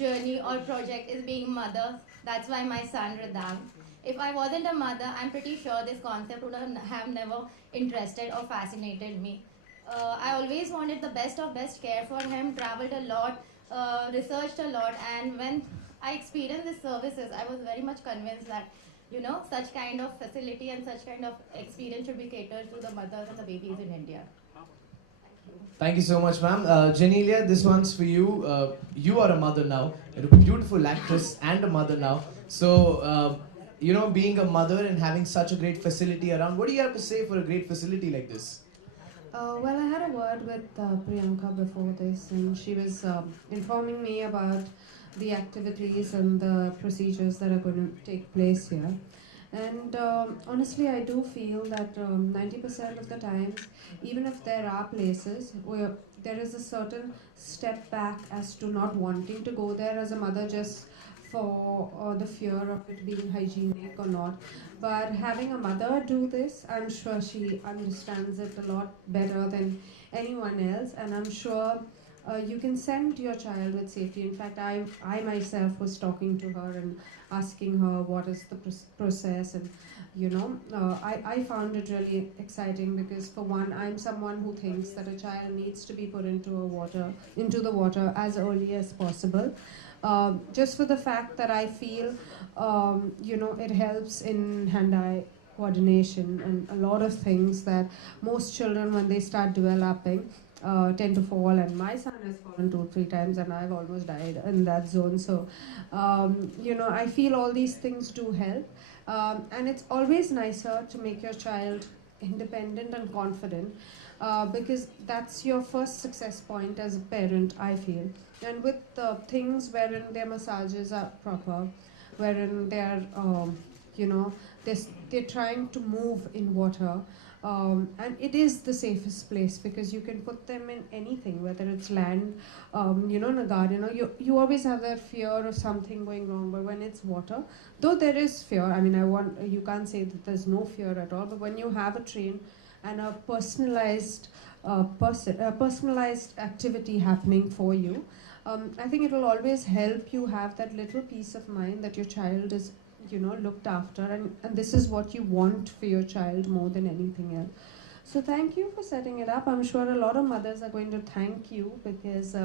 journey or project is being mother. That's why my son Ridang. If I wasn't a mother, I'm pretty sure this concept would have never interested or fascinated me. I always wanted the best of best care for him, traveled a lot, researched a lot, and when I experienced these services, I was very much convinced that such kind of facility and such kind of experience should be catered to the mothers and the babies in India. Thank you so much, ma'am. Genelia, this one's for you. You are a mother now. You're a beautiful actress and a mother now. So, being a mother and having such a great facility around, what do you have to say for a great facility like this? Well, I had a word with Priyanka before this, and she was informing me about the activities and the procedures that are going to take place here. And honestly, I do feel that 90% of the times, even if there are places where there is a certain step back as to not wanting to go there as a mother just for the fear of it being hygienic or not. But having a mother do this, I'm sure she understands it a lot better than anyone else, and I'm sure you can send your child with safety. In fact, I myself was talking to her and asking her what is the process, and I found it really exciting because for one, I'm someone who thinks that a child needs to be put into the water as early as possible, just for the fact that I feel it helps in hand-eye coordination and a lot of things that most children when they start developing tend to fall, and my son has fallen 2 or 3 times and I've almost died in that zone. So I feel all these things do help, and it's always nicer to make your child independent and confident, because that's your first success point as a parent, I feel. And with things wherein their massages are proper, wherein they're they're trying to move in water, and it is the safest place because you can put them in anything, whether it's land, in a garden, or you always have that fear of something going wrong. But when it's water, though there is fear, I mean, you can't say that there's no fear at all. But when you have a train and a personalized activity happening for you, I think it will always help you have that little peace of mind that your child is looked after, and this is what you want for your child more than anything else. So thank you for setting it up. I'm sure a lot of mothers are going to thank you because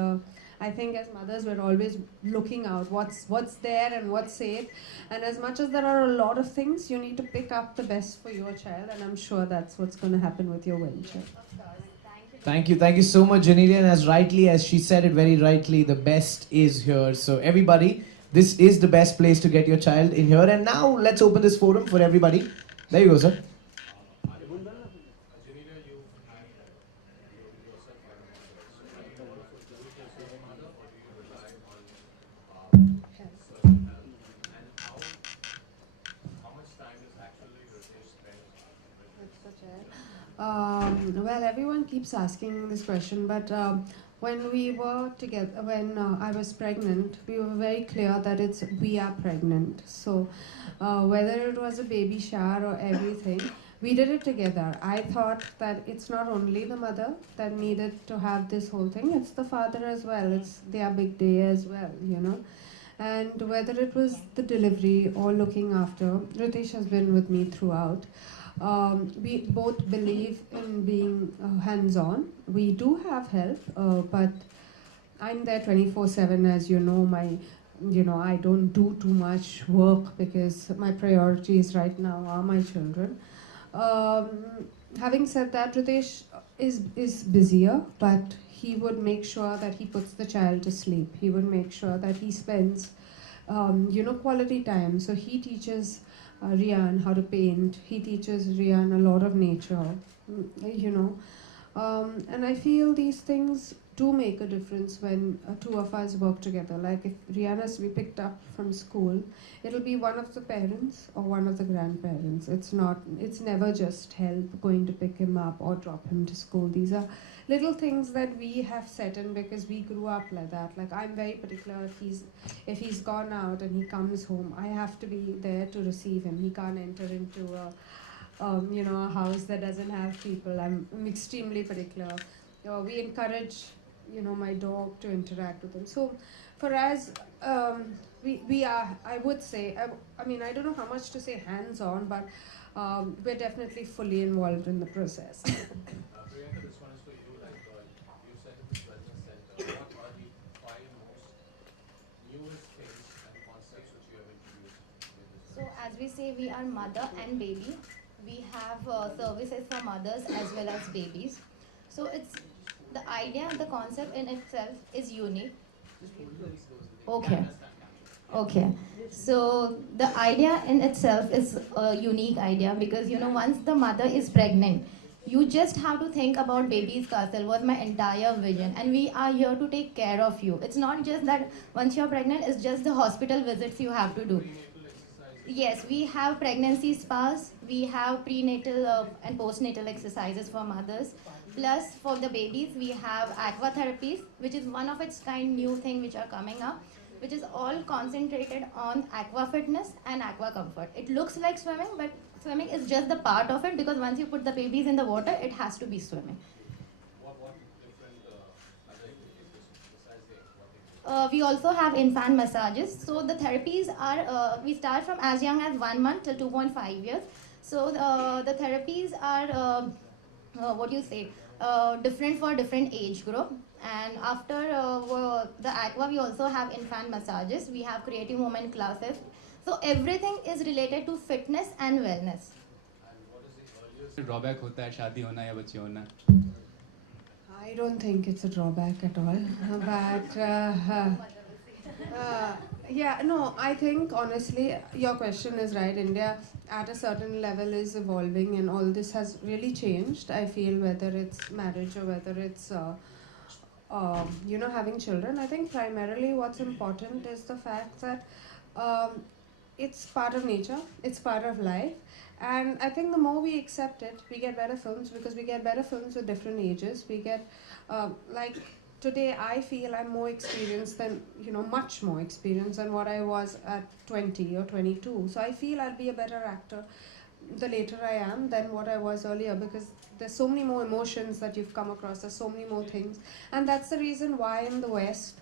I think as mothers we're always looking out what's there and what's safe, and as much as there are a lot of things, you need to pick up the best for your child, and I'm sure that's what's going to happen with your venture. Thank you so much, Genelia. And as she said it very rightly, the best is here. So everybody, this is the best place to get your child in here. And now let's open this forum for everybody. There you go, sir. Well, everyone keeps asking this question, but when we were together, when I was pregnant, we were very clear that we are pregnant. So whether it was a baby shower or everything, we did it together. I thought that it's not only the mother that needed to have this whole thing, it's the father as well. It's their big day as well. And whether it was the delivery or looking after, Ritesh has been with me throughout. We both believe in being hands-on. We do have help, but I'm there 24/7. As you know, I don't do too much work because my priorities right now are my children. Having said that, Ritesh is busier, but he would make sure that he puts the child to sleep. He would make sure that he spends, quality time. So he teaches Rian how to paint. He teaches Rian a lot of nature, and I feel these things do make a difference when two of us work together. Like if Rian has to be picked up from school, it'll be one of the parents or one of the grandparents. It's never just help going to pick him up or drop him to school. These are little things that we have set in because we grew up like that. Like I'm very particular, if he's gone out and he comes home, I have to be there to receive him. He can't enter into a house that doesn't have people. I'm extremely particular. We encourage my dog to interact with him. So for us, we are, I would say, I mean, I don't know how much to say hands on, but we're definitely fully involved in the process. Priyanka, this one is for you. Like you said at this wellness center, what are the five most newest things and concepts which you have introduced with this So wellness as center? we say, we are mother and baby. We have services for mothers as well as babies. So it's the idea, the concept in itself is unique. Okay. Okay. So the idea in itself is a unique idea because once the mother is pregnant, you just have to think about baby's castle was my entire vision, and we are here to take care of you. It's not just that once you're pregnant, it's just the hospital visits you have to do. Prenatal exercises. Yes, we have pregnancy spas, we have prenatal and postnatal exercises for mothers. Plus, for the babies, we have aqua therapies, which is one of its kind new thing which are coming up, which is all concentrated on aqua fitness and aqua comfort. It looks like swimming, but swimming is just the part of it because once you put the babies in the water, it has to be swimming. What different other activities besides the aquatic? We also have infant massages. So the therapies are, we start from as young as 1 month till 2.5 years. So the therapies are, what do you say, different for different age group. And after the aqua, we also have infant massages. We have creative movement classes. So everything is related to fitness and wellness. And what is the earliest? Drawback होता है शादी होना या बच्चे होना? I don't think it's a drawback at all, but yeah, no, I think honestly, your question is right. India at a certain level is evolving, and all this has really changed. I feel whether it's marriage or whether it's having children. I think primarily what's important is the fact that it's part of nature, it's part of life. And I think the more we accept it, we get better films because we get better films with different ages. We get, like, today I feel I'm more experienced than, much more experienced than what I was at 20 or 22. So I feel I'll be a better actor the later I am than what I was earlier because there's so many more emotions that you've come across, there's so many more things. And that's the reason why in the West,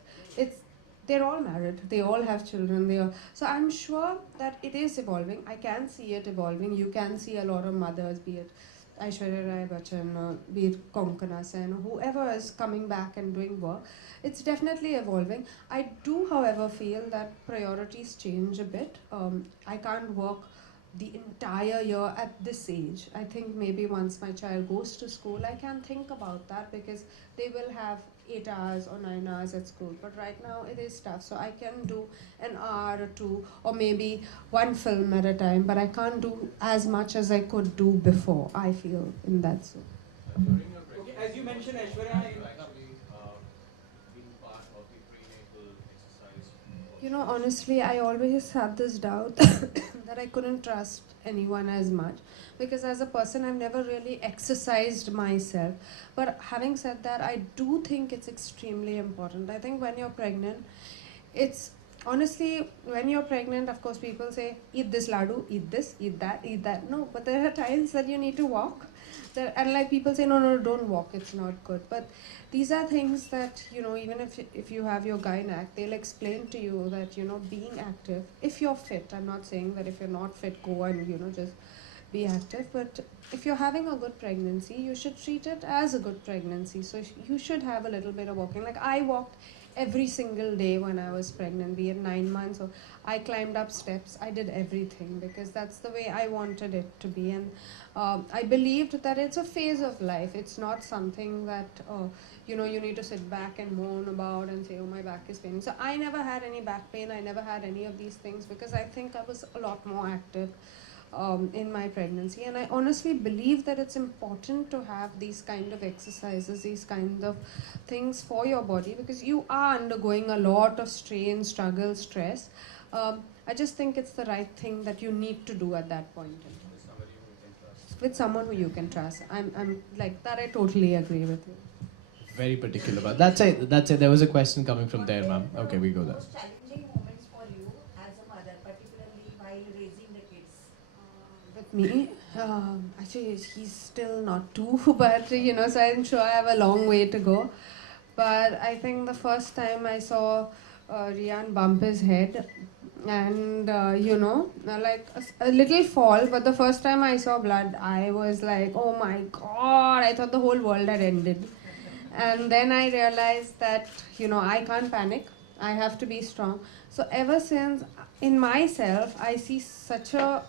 they're all married, they all have children, so I'm sure that it is evolving. I can see it evolving. You can see a lot of mothers, be it Aishwarya Rai Bachchan, be it Konkana Sen, whoever is coming back and doing work. It's definitely evolving. I do, however, feel that priorities change a bit. I can't work the entire year at this age. I think maybe once my child goes to school, I can think about that because they will have 8 hours or 9 hours at school. But right now it is tough. So I can do an hour or two or maybe one film at a time, but I can't do as much as I could do before, I feel, in that zone. During your pregnancy, Okay, as you mentioned, was it Aishwarya, possible to actually being part of the prenatal exercise? Honestly, I always had this doubt that I couldn't trust anyone as much because as a person, I've never really exercised myself. But having said that, I do think it's extremely important. I think when you're pregnant, it's honestly, when you're pregnant, of course, people say, eat this laddu, eat this, eat that, eat that. No, but there are times that you need to walk. And like people say, no, don't walk, it's not good. But these are things that, even if you have your gynac, they'll explain to you that, being active, if you're fit, I'm not saying that if you're not fit, go and, just be active. But if you're having a good pregnancy, you should treat it as a good pregnancy. So you should have a little bit of walking. Like I walked every single day when I was pregnant, be it 9 months, or I climbed up steps. I did everything because that's the way I wanted it to be. And I believed that it's a phase of life. It's not something that, you need to sit back and moan about and say, oh, my back is paining. So I never had any back pain. I never had any of these things because I think I was a lot more active in my pregnancy. And I honestly believe that it's important to have these kind of exercises, these kind of things for your body because you are undergoing a lot of strain, struggle, stress. I just think it's the right thing that you need to do at that point in time. With someone who you can trust. I'm like that. I totally agree with you. Very particular about that's it. That's it. There was a question coming from there, ma'am. Okay, we go there. Most challenging moments for you as a mother, particularly while raising the kids? With me, actually, he's still not two, but so I'm sure I have a long way to go. But I think the first time I saw Rian bump his head, and like a little fall. But the first time I saw blood, I was like, oh my god! I thought the whole world had ended. And then I realized that I can't panic. I have to be strong. So ever since, in myself, I see such a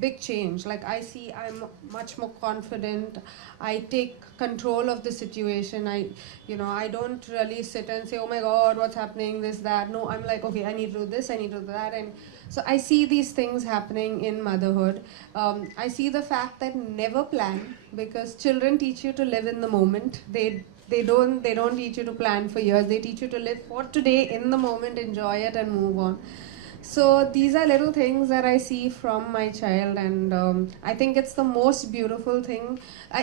big change. Like I see I'm much more confident. I take control of the situation. I don't really sit and say, oh my god, what's happening, this, that. No, I'm like, okay, I need to do this, I need to do that. And so I see these things happening in motherhood. I see the fact that never plan, because children teach you to live in the moment. They don't teach you to plan for years. They teach you to live for today, in the moment, enjoy it, and move on. So these are little things that I see from my child, and I think it's the most beautiful thing.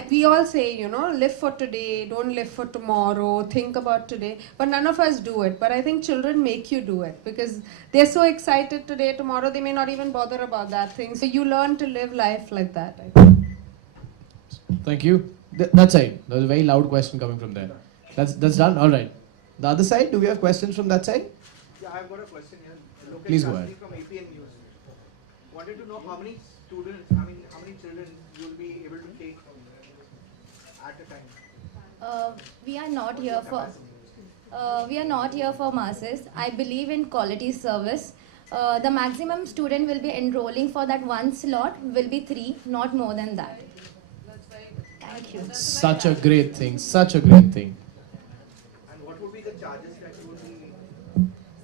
We all say, live for today, don't live for tomorrow, think about today, but none of us do it. But I think children make you do it, because they're so excited today, tomorrow they may not even bother about that thing. So you learn to live life like that, I think. Thank you. That side. There was a very loud question coming from there. That's done. All right. The other side. Do we have questions from that side? Yeah, I've got a question here. Lokesh Please go Shastri ahead. from APN News. Wanted to know how many students, how many children you'll be able to take at a time? We are not here for masses. I believe in quality service. The maximum student will be enrolling for that one slot will be 3, not more than that. Thank you. Such a great thing. Such a great thing. And what would be the charges that you would be?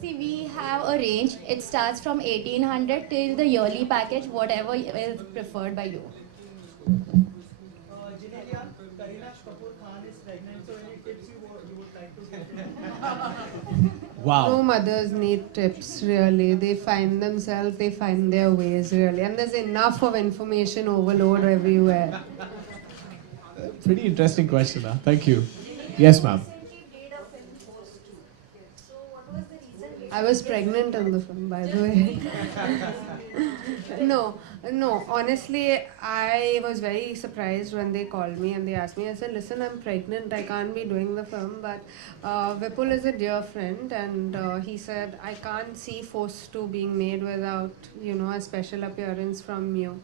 See, we have a range. It starts from 1800 till the yearly package, whatever is preferred by you. Genelia, Kareena Kapoor Khan is pregnant, so any tips you would like to give to her? Wow. No mothers need tips, really. They find themselves, they find their ways, really. And there's enough of information overload everywhere. Pretty interesting question, huh? Thank you. Yes, ma'am. I was pregnant in the film, by the way. No, honestly, I was very surprised when they called me and they asked me. I said, listen, I'm pregnant, I can't be doing the film. But Vipul is a dear friend, and he said, I can't see Force 2 being made without, a special appearance from you.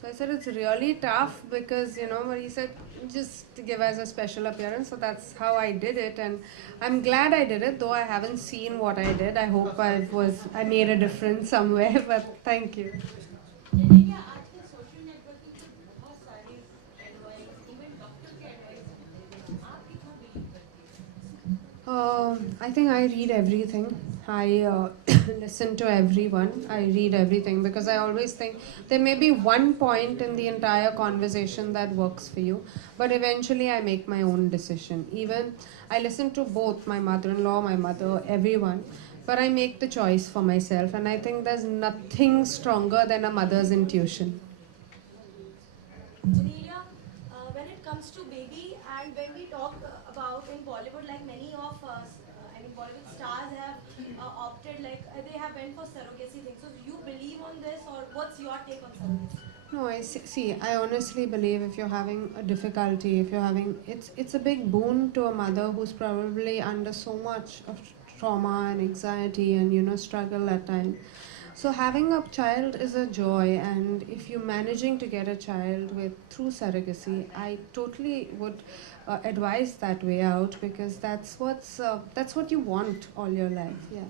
So I said, it's really tough because, but he said, just give us a special appearance. So that's how I did it. And I'm glad I did it, though I haven't seen what I did. I hope I made a difference somewhere, but thank you. I think I read everything. I listen to everyone. I read everything because I always think there may be one point in the entire conversation that works for you, but eventually I make my own decision. Even I listen to both my mother-in-law, my mother, everyone, but I make the choice for myself, and I think there's nothing stronger than a mother's intuition. Genelia, when it comes to baby and when we talk about in Bollywood, like many of us, Bollywood stars have opted, like they have went for surrogacy thing. So do you believe on this, or what's your take on surrogacy? No, I honestly believe if you're having a difficulty, if you're having, it's a big boon to a mother who's probably under so much of trauma and anxiety and struggle at times. So having a child is a joy, and if you're managing to get a child through surrogacy, I totally would advise that way out, because that's what you want all your life. Yeah.